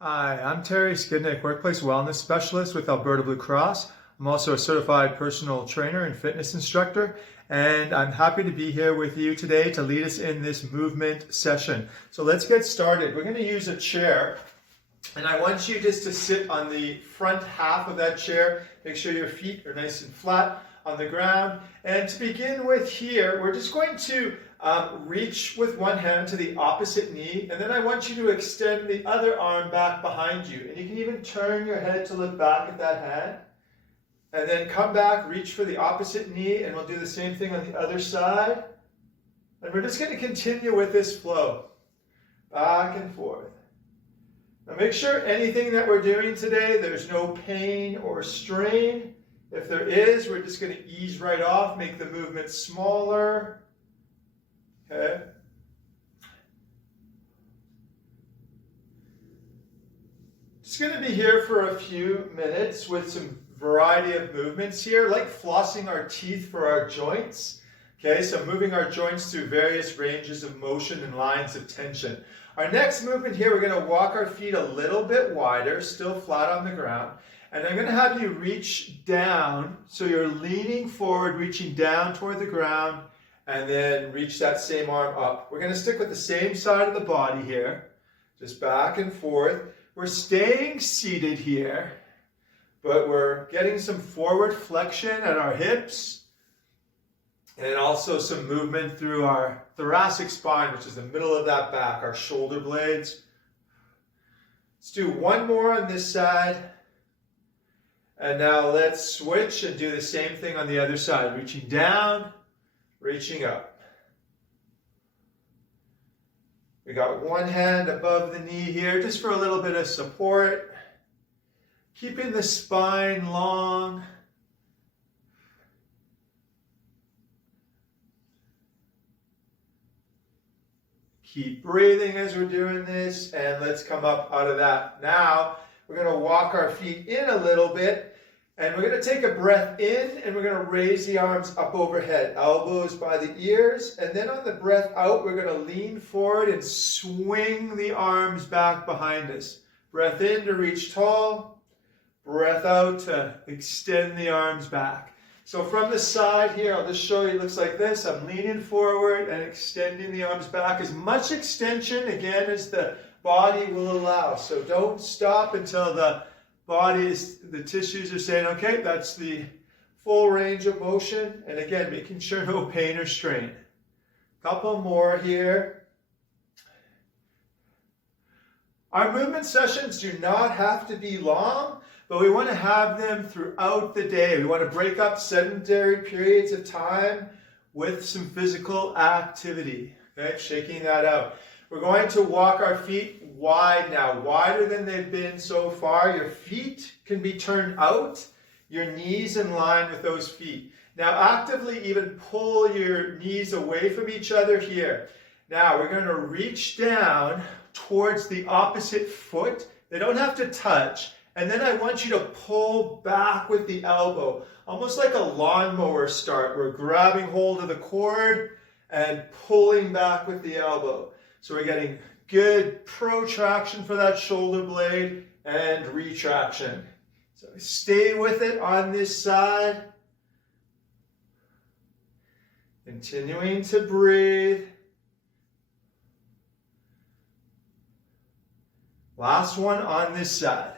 Hi, I'm Terry Skidnick, Workplace Wellness Specialist with Alberta Blue Cross. I'm also a certified personal trainer and fitness instructor, and I'm happy to be here with you today to lead us in this movement session. So let's get started. We're going to use a chair, and I want you just to sit on the front half of that chair. Make sure your feet are nice and flat on the ground. And to begin with here, we're just going to reach with one hand to the opposite knee, and then I want you to extend the other arm back behind you. And you can even turn your head to look back at that hand. And then come back, reach for the opposite knee, and we'll do the same thing on the other side. And we're just going to continue with this flow, back and forth. Now make sure anything that we're doing today, there's no pain or strain. If there is, we're just going to ease right off, make the movement smaller. Okay. Just going to be here for a few minutes with some variety of movements here, like flossing our teeth for our joints. Okay, so moving our joints through various ranges of motion and lines of tension. Our next movement here, we're going to walk our feet a little bit wider, still flat on the ground. And I'm going to have you reach down, so you're leaning forward, reaching down toward the ground, and then reach that same arm up. We're going to stick with the same side of the body here, just back and forth. We're staying seated here, but we're getting some forward flexion at our hips, and also some movement through our thoracic spine, which is the middle of that back, our shoulder blades. Let's do one more on this side. And now let's switch and do the same thing on the other side. Reaching down, reaching up. We got one hand above the knee here, just for a little bit of support. Keeping the spine long. Keep breathing as we're doing this, and let's come up out of that. Now, we're going to walk our feet in a little bit, and we're going to take a breath in, and we're going to raise the arms up overhead, elbows by the ears, and then on the breath out, we're going to lean forward and swing the arms back behind us. Breath in to reach tall, breath out to extend the arms back. So from the side here, I'll just show you, it looks like this. I'm leaning forward and extending the arms back. As much extension, again, as the body will allow. So don't stop until the the tissues are saying, okay, that's the full range of motion. And again, making sure no pain or strain. Couple more here. Our movement sessions do not have to be long, but we want to have them throughout the day. We want to break up sedentary periods of time with some physical activity. Okay, shaking that out. We're going to walk our feet wide now, wider than they've been so far. Your feet can be turned out, your knees in line with those feet. Now actively even pull your knees away from each other here. Now we're going to reach down towards the opposite foot. They don't have to touch. And then I want you to pull back with the elbow, almost like a lawnmower start. We're grabbing hold of the cord and pulling back with the elbow. So we're getting good protraction for that shoulder blade and retraction. So stay with it on this side. Continuing to breathe. Last one on this side.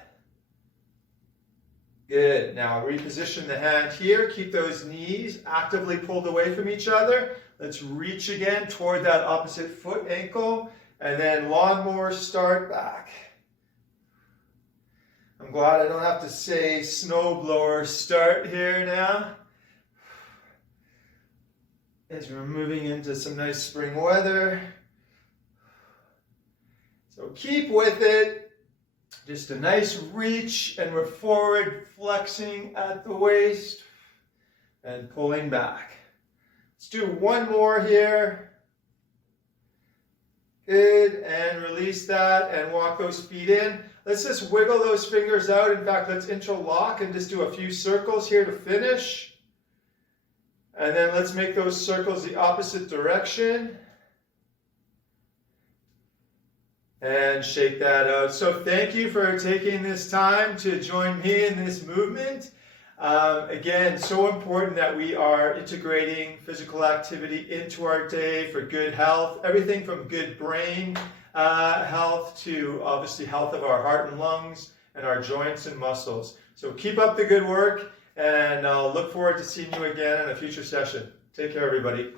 Good. Now reposition the hand here. Keep those knees actively pulled away from each other. Let's reach again toward that opposite foot ankle. And then lawnmower start back. I'm glad I don't have to say snowblower start here now. As we're moving into some nice spring weather. So keep with it. Just a nice reach, and we're forward flexing at the waist and pulling back. Let's do one more here. Good, and release that and walk those feet in. Let's just wiggle those fingers out. In fact, let's interlock and just do a few circles here to finish. And then let's make those circles the opposite direction. and shake that out. So thank you for taking this time to join me in this movement. Again, so important that we are integrating physical activity into our day for good health. Everything from good brain health to obviously health of our heart and lungs and our joints and muscles. So keep up the good work, and I'll look forward to seeing you again in a future session. Take care, everybody.